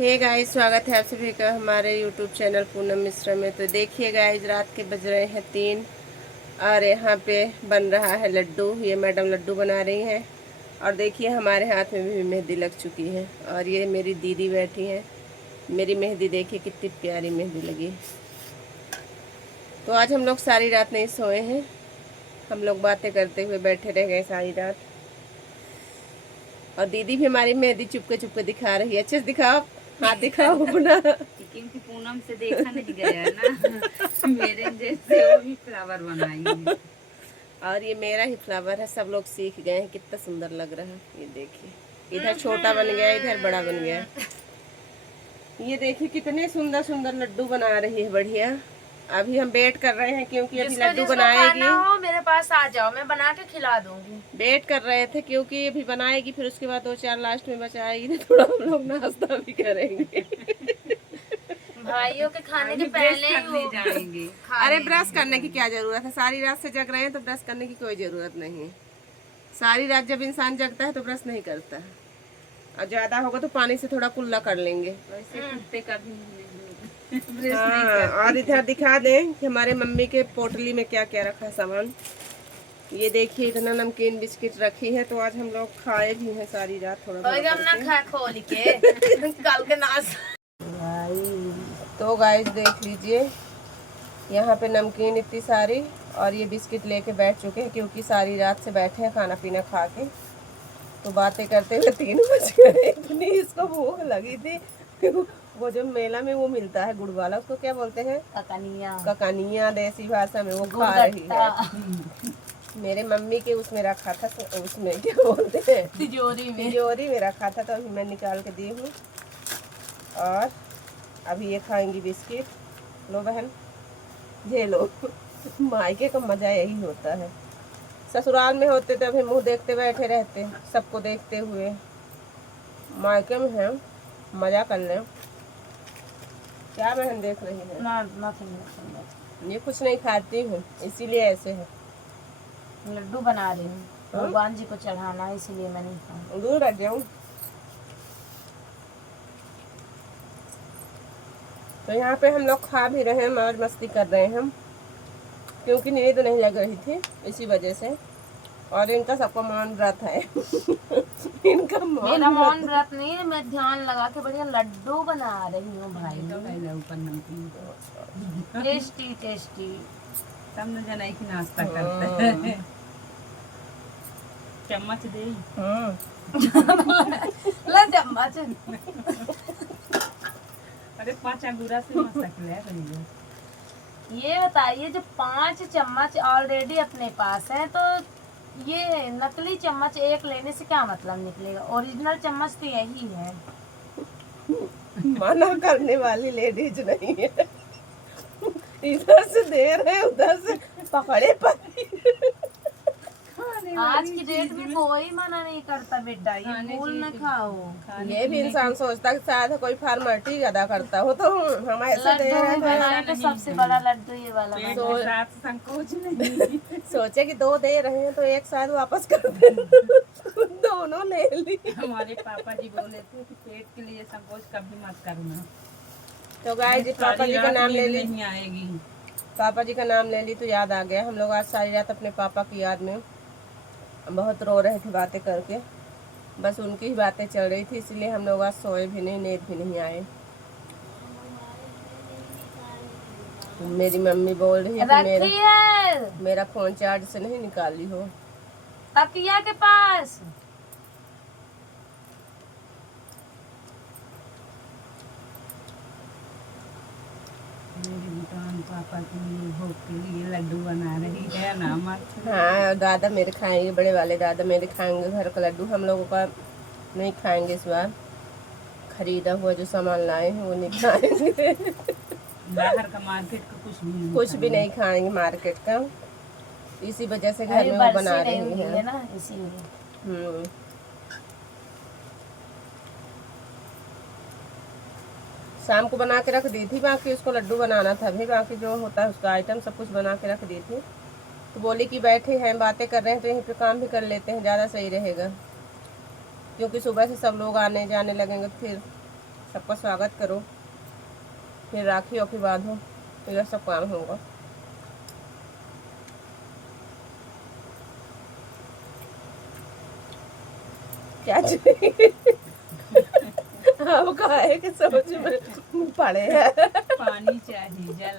Hey guys, स्वागत है आप सभी का हमारे यूट्यूब चैनल पूनम मिश्रा में। तो देखिए गाइस, रात के बज रहे हैं 3 और यहाँ पे बन रहा है लड्डू। ये मैडम लड्डू बना रही हैं और देखिए हमारे हाथ में भी मेहंदी लग चुकी है। और ये मेरी दीदी बैठी हैं। मेरी मेहंदी देखिए कितनी प्यारी मेहंदी लगी। तो आज हम लोग सारी रात नहीं सोए हैं, हम लोग बातें करते हुए बैठे रह गए सारी रात। और दीदी भी हमारी मेहंदी चुपके चुपके दिखा रही है। अच्छे से दिखाओ, हाथ दिखाओ अपना। क्योंकि पूनम से देखा नहीं गया ना मेरे जैसे वो भी फ्लावर बनाएंगे। और ये मेरा ही फ्लावर है, सब लोग सीख गए हैं। कितना सुंदर लग रहा है। ये देखिए, इधर छोटा बन गया, इधर बड़ा बन गया। ये देखिए कितने सुंदर सुंदर लड्डू बना रही है, बढ़िया। अभी हम वेट कर रहे हैं क्योंकि अभी लड्डू बनाएगी। हो मेरे पास आ जाओ, मैं बना के खिला दूंगी। वेट कर रहे थे क्योंकि अभी बनाएगी, फिर उसके बाद 2-4 लास्ट में बचाएगी तो थोड़ा हम लोग नाश्ता भी करेंगे। भाइयों के खाने के पहले ही वो जाएंगे। अरे ब्रश करने की क्या जरूरत है, सारी रात से जग रहे हैं तो ब्रश करने की कोई जरूरत नहीं है। सारी रात जब इंसान जगता है तो ब्रश नहीं करता है। और ज्यादा होगा तो पानी से थोड़ा कुल्ला कर लेंगे। वैसे कुत्ते का भी हाँ, और इधर दिखा दें कि हमारे मम्मी के पोटली में क्या क्या रखा है सामान। ये देखिए इतना नमकीन बिस्किट रखी है, तो आज हम लोग खाए भी हैं सारी रात थोड़ा बहुत ना खा खोल के कल के नाश। तो गाइस देख लीजिए, यहाँ पे नमकीन इतनी सारी और ये बिस्किट लेके बैठ चुके हैं क्योंकि सारी रात से बैठे हैं खाना पीना खा के। तो बातें करते हुए 3 बज गए। इतनी इसको भूख लगी थी। वो जो मेला में वो मिलता है गुड़ वाला, उसको क्या बोलते हैं? ककानिया देसी भाषा में। वो खा रही है। मेरे मम्मी के उसमें रखा था, उसमें क्या बोलते हैं, तिजोरी में रखा था, तो अभी मैं निकाल के दी हूँ। और अभी ये खाएंगी बिस्किट। लो बहन, झेलो। मायके का मजा यही होता है। ससुराल में होते तो अभी मुंह देखते बैठे रहते, सबको देखते हुए। मायके में है, मजा कर ले। क्या बहन देख रही है? ये कुछ नहीं खाती हूँ, इसीलिए ऐसे है। लड्डू बना रही हूँ, भगवान जी को चढ़ाना है, इसलिए मैं नहीं खाऊं। दूर रख जाऊँ। तो यहाँ पे हम लोग खा भी रहे हैं, मौज मस्ती कर रहे हैं हम, क्योंकि नींद नहीं लग रही थी इसी वजह से। और इनका सबका मौन व्रत है। इनका मेरा मौन व्रत नहीं है, मैं ध्यान लगा के बढ़िया लड्डू बना रही हूँ भाई। ऊपर नमकीन टेस्टी टेस्टी सब न जनाई की नाश्ता करते हैं। चम्मच दे ला चम्मच। अरे 5 अंगूरा से मस्त है। ये बताइए, जो 5 चम्मच ऑलरेडी अपने पास है, तो ये नकली चम्मच एक लेने से क्या मतलब निकलेगा? ओरिजिनल चम्मच तो यही है। मना करने वाली लेडीज नहीं है। इधर से दे रहे, उधर से पकड़े पकड़े। आज की डेट में कोई मना नहीं करता बेटा, ये फूल न खाओ। ये भी इंसान सोचता कि शायद कोई फॉर्मेलिटी अदा करता हो, तो हम ऐसे दे रहे हैं। तो सबसे बड़ा लड्डू ये वाला संकोच नहीं। सोचे कि 2 दे रहे हैं तो एक शायद वापस कर दे। दोनों ले ली। हमारे पापा जी बोले थे कि पेट के लिए संकोच कभी मत करना। तो गाइस जी, पापा जी का नाम ले ली, नहीं आएगी। पापा जी का नाम ले ली तो याद आ गया। हम लोग आज सारी रात अपने पापा की याद में बहुत रो रहे थे बातें करके। बस उनकी ही बातें चल रही थी, इसलिए हम लोग आज सोए भी नहीं, नींद भी नहीं आए। मेरी मम्मी बोल रही है कि मेरा फोन चार्ज से नहीं निकाली हो। तकिया के पास पापा के लिए भोग के लिए लड्डू बना रही है ना। हाँ, दादा मेरे खाएंगे, बड़े वाले दादा मेरे खाएंगे घर का लड्डू। हम लोगों का नहीं खाएंगे इस बार। खरीदा हुआ जो सामान लाए हैं वो नहीं खाएंगे। बाहर का मार्केट का कुछ भी नहीं खाएंगे मार्केट का। इसी वजह से घर में वो बना रही है ना, इसीलिए। शाम को बना के रख दी थी, बाकी उसको लड्डू बनाना था भी। बाकी जो होता है उसका आइटम सब कुछ बना के रख दी थी। तो बोली कि बैठे हैं बातें कर रहे हैं तो यहीं पे काम भी कर लेते हैं, ज़्यादा सही रहेगा। क्योंकि सुबह से सब लोग आने जाने लगेंगे, फिर सबका स्वागत करो, फिर राखी वाखी बांधो, तो यह सब काम होगा। क्या हम काहे के सोच में पड़े हैं। पानी चाहिए, जल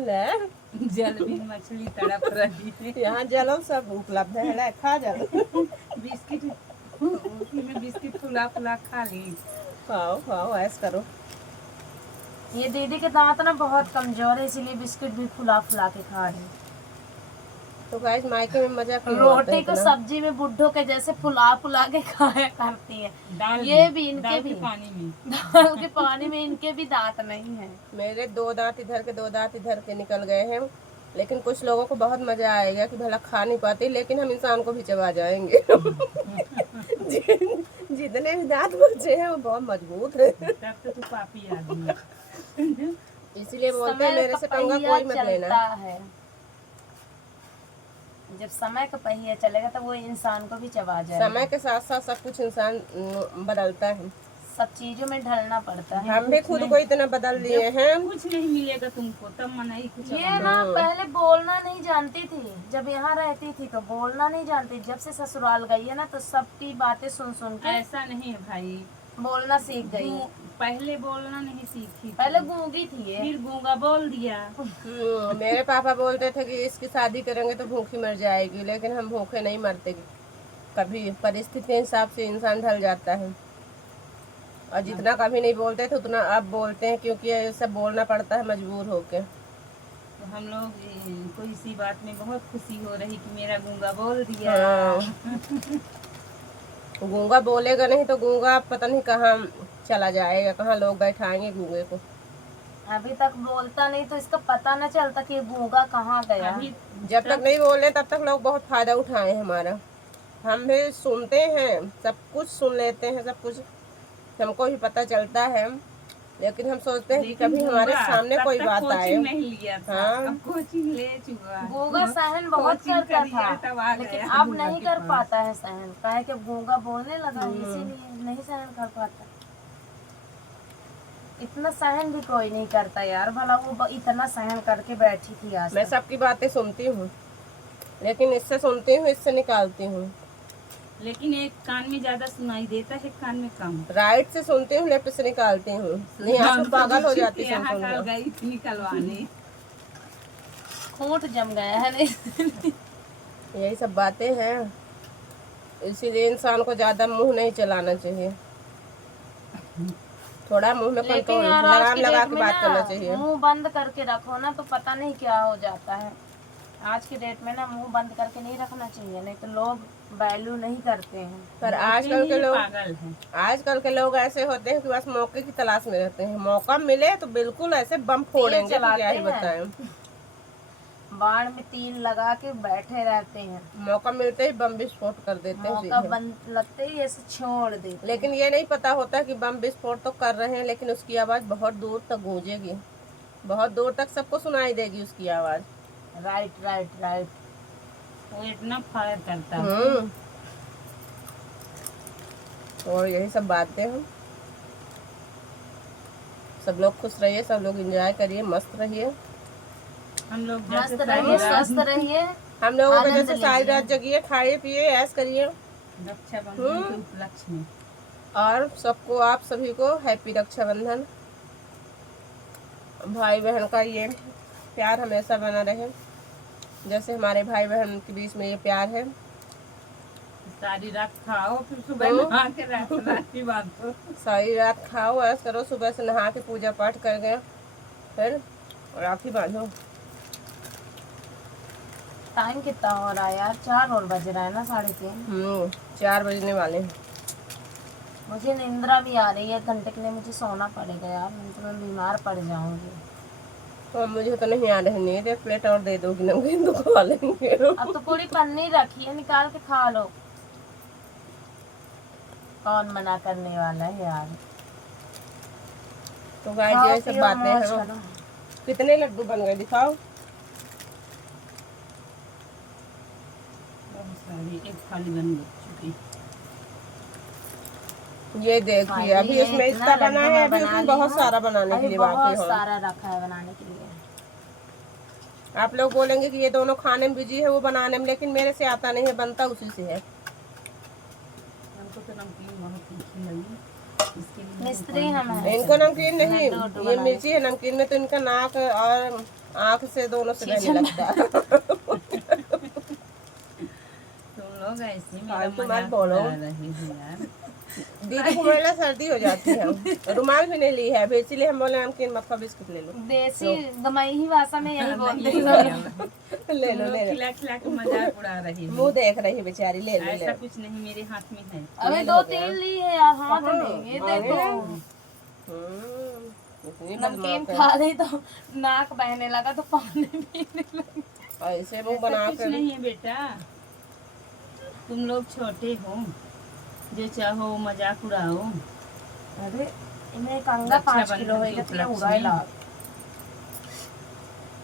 ले जल भी मछली तड़प रही है। यहाँ जल सब उपलब्ध है, ले खा जल। बिस्किट, उसी में बिस्किट फुला फुला खा ली। खाओ खाओ, ऐस करो। ये दीदी के दांत ना बहुत कमजोर है, इसीलिए बिस्किट भी फुला फुला के खा रही है। तो गाइस मायके में मजा क्यों आता है रोटी को इतना? सब्जी में बुड्ढों के जैसे फुला फुला के खाया करती है। ये भी इनके दाल भी के पानी में। दाल के पानी में इनके भी दांत नहीं है। मेरे 2 दांत इधर के 2 दांत इधर के निकल गए हैं, लेकिन कुछ लोगों को बहुत मजा आएगा कि भला खा नहीं पाते, लेकिन हम इंसान को भी चबा जाएंगे। जितने भी दांत बचे हैं वो बहुत मजबूत है, तब तो तू पापी आदमी है। इसीलिए बोलते हैं समय मेरे का से पंगा पहिया कोई मत लेना। चलता है, जब समय का पहिया चलेगा तो वो इंसान को भी चबा जाएगा। समय के साथ साथ सब कुछ इंसान बदलता है। सब चीजों में ढलना पड़ता है। हम भी खुद को इतना बदल लिए हैं। कुछ नहीं मिलेगा तुमको तब मनाई कुछ। ये ना पहले बोलना नहीं जानती थी, जब यहाँ रहती थी तो बोलना नहीं जानती। जब से ससुराल गई है ना तो सबकी बातें सुन सुन के ऐसा नहीं है भाई, बोलना सीख गई है। पहले बोलना नहीं सीखी, पहले गूंगी थी ये। फिर गूंगा बोल दिया। मेरे पापा बोलते थे कि इसकी शादी करेंगे तो भूखी मर जाएगी, लेकिन हम भूखे नहीं मरते। कभी परिस्थिति के हिसाब से इंसान ढल जाता है, और जितना कभी नहीं बोलते थे उतना अब बोलते हैं, क्योंकि ये सब बोलना पड़ता है मजबूर होके। तो हम लोग को इसी बात में बहुत खुशी हो रही कि मेरा गूंगा बोल दिया। हाँ। गूंगा बोलेगा नहीं तो गूंगा पता नहीं कहाँ चला जाएगा, कहाँ लोग बैठाएंगे गूंगे को। अभी तक बोलता नहीं तो इसका पता न चलता कि गूंगा कहाँ गया। अभी जब तक नहीं बोले तब तक लोग बहुत फायदा उठाए हैं हमारा। हम भी सुनते हैं, सब कुछ सुन लेते हैं, सब कुछ हमको भी पता चलता है, लेकिन हम सोचते हैं कि कभी हमारे सामने कोई बात आए। कोचिंग नहीं लिया था, हाँ। अब कोचिंग ले चुका। गूंगा सहन बहुत कोचिंग करता करिए तब था, आ लेकिन गया अब गूंगा नहीं के कर पास। पाता है सहन। काहे कि गूंगा बोलने लगा, इसीलिए नहीं सहन कर पाता। इतना सहन भी कोई नहीं करता यार, भला वो इतना सहन करके बैठी थी आज मैं तक। सबकी बातें सुनती हूँ, लेकिन इससे सुनती हूँ, इससे निकालती हूँ। लेकिन एक कान में ज्यादा सुनाई देता है, एक कान में कम। राइट से सुनती हूँ, लेफ्ट से निकालती हूँ। नहीं आप तो पागल हो जाती सुन यहाँ सुन कल के। गई थी निकलवाने। खूंट जम गया है नहीं। यही सब बातें हैं, इसीलिए इंसान को ज्यादा मुंह नहीं चलाना चाहिए। थोड़ा मुंह में लेकिन कंट्रोल यार आज लगाम की लगा डेट के में बात करना ना चाहिए। मुंह बंद करके रखो ना तो पता नहीं क्या हो जाता है। आज की डेट में ना मुंह बंद करके नहीं रखना चाहिए, नहीं तो लोग वैल्यू नहीं करते हैं। पर आजकल के ये लोग पागल है। आजकल के लोग ऐसे होते हैं कि बस मौके की तलाश में रहते हैं। मौका मिले तो बिल्कुल ऐसे बम फोड़ेंगे, तो क्या ही चलाते हैं। बताएं। बाण में तीर लगा के बैठे रहते हैं, मौका मिलते ही बम विस्फोट कर देते हैं मौका सीधे। बंद लगते ही ऐसे छोड़ देते हैं। लेकिन ये नहीं पता होता कि बम विस्फोट तो कर रहे हैं, लेकिन उसकी आवाज बहुत दूर तक गूंजेगी, बहुत दूर तक सबको सुनाई देगी उसकी आवाज। Right right right. वो इतना फायर करता है। और यही सब बातें हैं। सब लोग खुश रहिए, सब लोग एंजॉय करिए, मस्त रहिए। हम लोग मस्त जैसे रहिए, सारी रात स्वस्थ रहिए। हम लोगों को आनंद जैसे सारी लीजिए। रात जगिए, खाइए पिए, ऐश करिए। रक्षाबंधन के उपलक्ष्य में और सबको, आप सभी को हैप्पी रक्षाबंधन। भाई बहन का ये प्यार हमेशा बना रहे, जैसे हमारे भाई बहन के बीच में ये प्यार है। सारी रात खाओ, फिर सुबह नहा के राखी बांधो। सारी रात खाओ, ऐश करो, सुबह से नहा के पूजा पाठ कर गए, फिर राखी बांधो। टाइम कितना हो रहा है यार? 4 और बज रहा है ना, 3:30। 4 बजने वाले हैं। मुझे निंद्रा भी आ रही है, 1 घंटे के लिए मुझे सोना पड़ेगा यार, नहीं तो मैं बीमार पड़ जाऊंगी। तो मुझे तो नहीं आ रही नींद, एक प्लेट और दे दोगी, नमकीन तो खा लेंगे। अब तो पूरी पन्नी रखी है, निकाल के खा लो। कौन मना करने वाला है यार? तो गाइस खाओ ये सब पियो, बातें मौज हैं। करो। कितने लड्डू बन गए दिखाओ। बहुत सारी, एक थाली बन चुकी। ये देखिए अभी ये इसमें इतना इतना बना लड्डू है, मैं अभी बना उसमें ली बहुत हूँ। सारा बनाने के अभी लिए बहुत बाकी है। सारा रखा है बनाने के लिए। आप लोग बोलेंगे कि ये दोनों खाने में बिजी है वो बनाने में, लेकिन मेरे से आता नहीं है, बनता उसी से है। हमको तो नमकीन बहुत तीखी लगी, इसके लिए मिस्त्री हम हैं। इनको नमकीन नहीं, लड्डू वड्डू ये बनाने मिर्ची है, नमकीन में तो इनका नाक और आँख से दोनों से बहने लगता है। तुम लोग ऐसे मेरा फालतू मत मजाक बोलो। उड़ा रही हो यार। दीदी को मेरा सर्दी हो जाती है, रुमाल भी नहीं ली है, फिर इसलिए हम बोले नमकीन मत खाओ, बिस्कुट ले लो। देसी गमई भाषा में यही बोलते नहीं, हैं। ले लो ले लो। खिला खिला के मजाक उड़ा रही हो। मुंह देख रही है बेचारी, ले लो ले ऐसा लो। कुछ नहीं, मेरे हाथ में है। अबे 2-3 ली है यार, हाथ में ये देखो। इतनी नमकीन बदमाश खा रही तो नाक बहने लगा तो पानी पीने लगी। है। ऐसे मुंह बना कुछ कर नहीं है बेटा, तुम लोग छोटे हो, जो चाहो मजाक उड़ाओ। अरे इन्हें कंगा 5 किलो होएगा तो ये उड़ाए ला।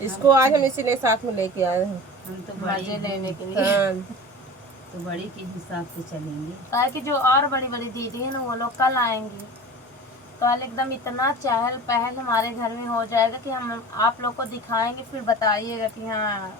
इसको आज हम इसीलिए साथ में लेके आए हैं। हम तो मजे बड़ी लेने के लिए। हाँ, तो बड़ी के हिसाब से चलेंगे। ताकि जो और बड़ी बड़ी दीदी है ना वो लोग कल आएंगी। कल एकदम इतना चहल पहल हमारे घर में हो जाएगा कि हम आप लोग को दिखाएंगे, फिर बताइएगा कि हाँ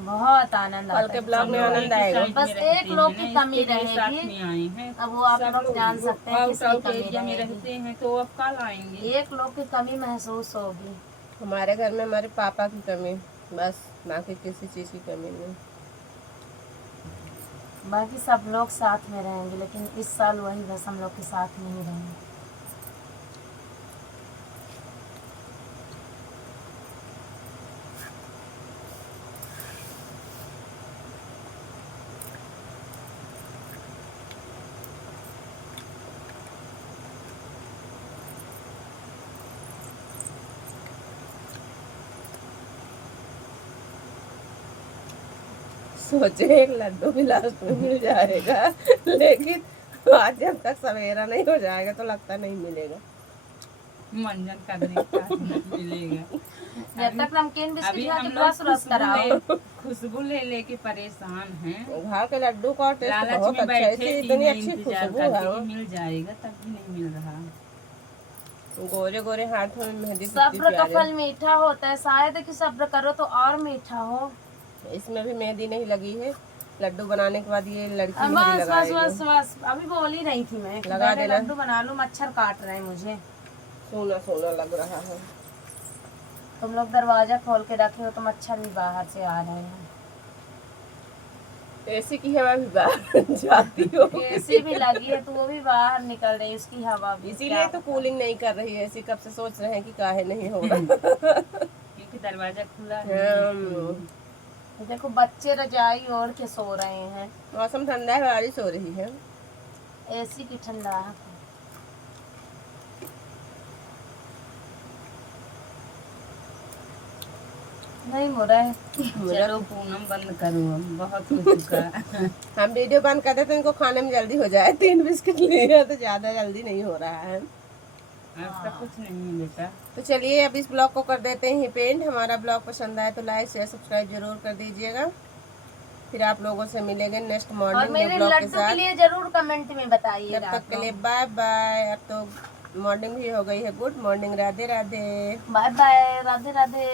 बहुत आनंद कल आता के है। ब्लॉग में आनंद आएगा। बस एक लोग की कमी रहेगी, में आए हैं, अब वो आप लोग जान सकते हैं आउट किसकी आउट कमी एरिया में रहेगी। रहते हैं तो अब कल आएंगे। एक लोग की कमी महसूस होगी। हमारे घर में हमारे पापा की कमी, बस बाकी किसी चीज़ की कमी नहीं। बाकी सब लोग साथ में रहेंगे, लेकिन इस साल वही बस हम लोग के साथ नहीं रहेंगे। सोचे एक लड्डू भी लास्ट में मिल जाएगा, लेकिन आज जब तक सवेरा नहीं हो जाएगा तो लगता नहीं मिलेगा। मंजन करने का नहीं मिलेगा। जब तक नमकीन बिस्किट अभी खा हम के लोग ब्रश रस कराओ। खुशबू ले लेके परेशान हैं। घर के लड्डू का टेस्ट लालच बहुत में अच्छा है, बैठे इसकी कि इतनी मैं अच्छी इंतजार खुशबू करते है। कि मिल जाएगा, तब भी नहीं मिल रहा। गोरे गोरे हाथों में मेहंदी कितनी सब्र का प्यारी फल मीठा होता है, शायद कि सब्र करो तो और मीठा हो। है। इसमें भी मेहंदी नहीं लगी है, लड्डू बनाने के बाद ये लड़की बस मेहंदी बस लगाएगी। बस बस अभी बोल ही रही थी मैं कि लगा पहले देना। लड्डू बना लूं, मच्छर काट रहे हैं मुझे। सोना सोना लग रहा है। तुम लोग दरवाजा खोल के रखे हो तो मच्छर भी बाहर से आ रहे हैं। एसी की हवा भी बाहर जाती हो, एसी भी लगी है तो वो भी बाहर निकल रही है, उसकी हवा भी। इसीलिए तो कूलिंग नहीं कर रही है एसी। कब से सोच रहे हैं कि काहे नहीं हो रहा। क्योंकि दरवाजा खुला है। देखो बच्चे रजाई ओढ़ के सो रहे हैं। मौसम ठंडा है, बारिश हो रही है। एसी की ठंडा नहीं हो रहा है। चलो पूनम बंद करो, अब बहुत हो चुका। हम वीडियो बंद करते तो इनको खाने में जल्दी हो जाए। 3 बिस्किट लिए तो ज्यादा जल्दी नहीं हो रहा है। ऐसा कुछ नहीं है बेटा। तो चलिए अब इस ब्लॉग को कर देते हैं पेंट। हमारा ब्लॉग पसंद आए तो लाइक शेयर सब्सक्राइब जरूर कर दीजिएगा। फिर आप लोगों से मिलेंगे नेक्स्ट और मॉर्निंग मेरे ब्लॉग के लड्डू के साथ। लिए जरूर कमेंट में तब बताइएगा। तक के लिए बाय बाय। अब तो मॉर्निंग भी हो गई है। Good morning, Radhe Radhe. Bye bye, Radhe Radhe.